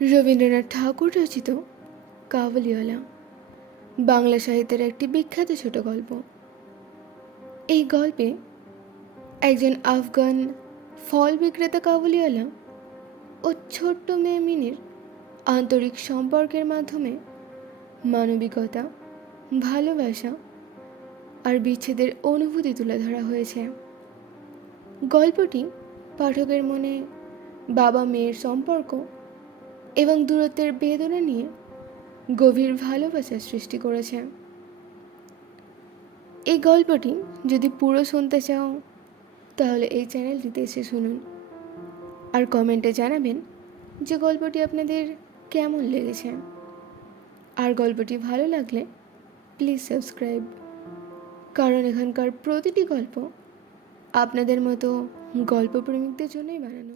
রবীন্দ্রনাথ ঠাকুর রচিত কাবুলিওয়ালা বাংলা সাহিত্যের একটি বিখ্যাত ছোট গল্প। এই গল্পে একজন আফগান ফল বিক্রেতা কাবুলিওয়ালা ও ছোট্ট মেয়ে মিনির আন্তরিক সম্পর্কের মাধ্যমে মানবিকতা, ভালোবাসা আর বিচ্ছেদের অনুভূতি তুলে ধরা হয়েছে। গল্পটি পাঠকের মনে বাবা মেয়ের সম্পর্ক এবং দূরত্বের বেদনা নিয়ে গভীর ভালোবাসার সৃষ্টি করেছে। এই গল্পটি যদি পুরো শুনতে চাও তাহলে এই চ্যানেলটিতে এসে শুনুন আর কমেন্টে জানাবেন যে গল্পটি আপনাদের কেমন লেগেছে। আর গল্পটি ভালো লাগলে প্লিজ সাবস্ক্রাইব, কারণ এখানকার প্রতিটি গল্প আপনাদের মতো গল্পপ্রেমিকদের জন্যই বানানো।